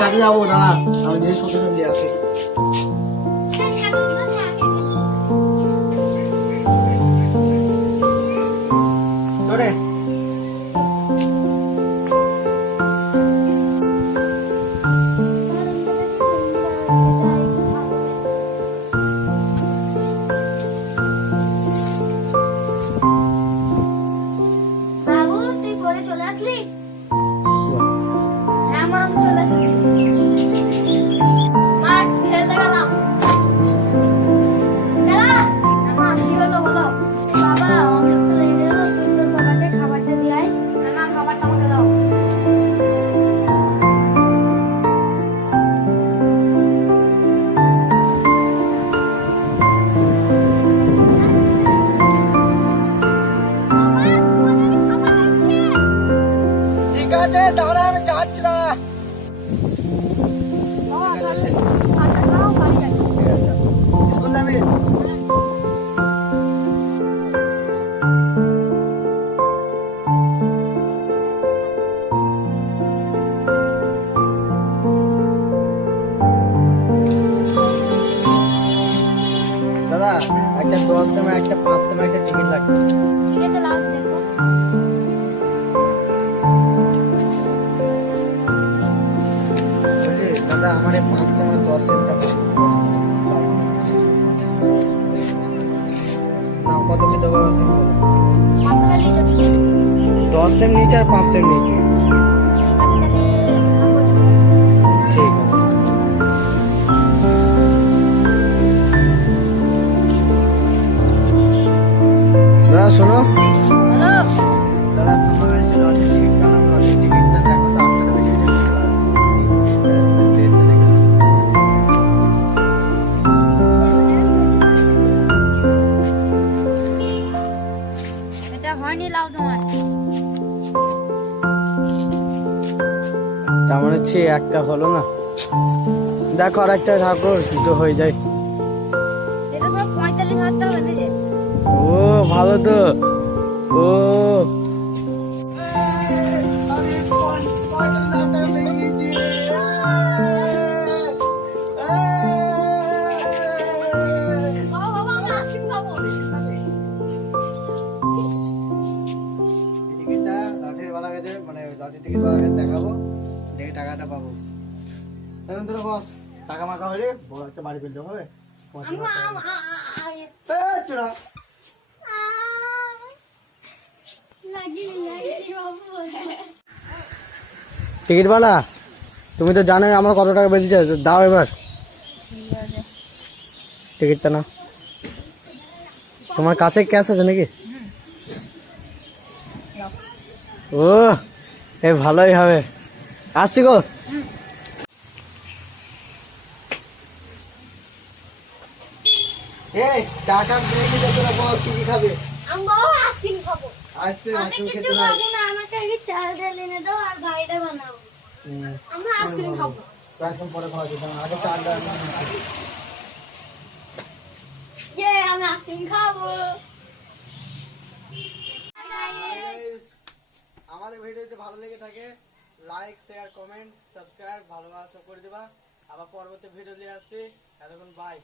কাজে যাবো, দাঁড়া আমি যে সত্যি সত্যি আসি। বাবু তুই পরে চলে আসলি? হ্যাঁ মা আমি চলে এসেছি। মাঠ খেলতে গেলাম। হ্যাঁ মা কি হলো বলো? বাবা আমাকে একটু লেগে গেল, তুই তোর বাবাকে খাবারটা দিয়ে আয়। হ্যাঁ মা খাবারটা আমাকে দাও। বাবা তোমাদের খাবার আছে। ঠিক আছে দাঁড়া আমি যাচ্ছি, দাঁড়া। বাবা তাহলে ভাতটা খাও, বাড়ি যাই। স্কুল যাবি? দাদা একটা 10 সেমা একটা 5 সেমা একটা টিকিট লাগবে। ঠিক আছে লাও দেখো। বুঝলি দাদা, আমার এই 5 সেমা 10 সেমটা না কত কি দেবো? 500 টাকা নিয়েছো, ঠিক আছে? 10 সেম নিচে আর 5 সেম নিচে। ঠিক আছে তাহলে 90 টাকা। ঠিক আছে দাদা, শোনো বলো। দাদা, তোমার কাছে লটারি টিকিট পেলাম, লটারি টিকিটটা দেখো তো, আপনারা বেশি ডেটটা দেখে নাও। এটা হয়নি, লাও তোমার। তার মানে হচ্ছে একটা হলো না, দেখো আর একটা ঠাকুর দুটো হয়ে যায়। এটা পুরো 45,000 টাকা বেঁধেছে। ও ভালো তো। ও বাবা বাবা আমি আইসক্রিম খাবো। টিকিটটা লটারি বালা গেছে, মানে লটারি টিকিট বালা গেছে দেখাবো, দেখে টাকাটা পাবো। এখন তোর বস টাকা মাকা হলে বড় একটা বাড়ি ফেলতে হবে। আমি চোরা লাগি বাবু। টিকিট বালা, তুমি তো জানোই আমার কত টাকা বেঁধেছে, দাও এবার টিকিটটা না। তোমার কাছে ক্যাশ আছে নাকি? ও এ ভালোই হবে, আসছি গো। এই টাকা দিয়ে দিতে তোরা বল কি কি খাবে? আমি বাবা আইসক্রিম খাবো। আইসক্রিম আমি আইসক্রিম কিছু খেতে নাই। খাবো না, আমাকে আগে চাল ডাল এনে দাও আর গাড়িটা বানাও। আমরা আইসক্রিম খাবো। একদম পরে খাওয়া যেত না, আগে চাল ডাল আমি আইসক্রিম খাবো। আমাদের ভিডিও যদি ভালো লেগে থাকে লাইক শেয়ার কমেন্ট সাবস্ক্রাইব ভালোবাসা করে দেবা। আবার পরবর্তী ভিডিও নিয়ে আসছি, এতক্ষণ বাই।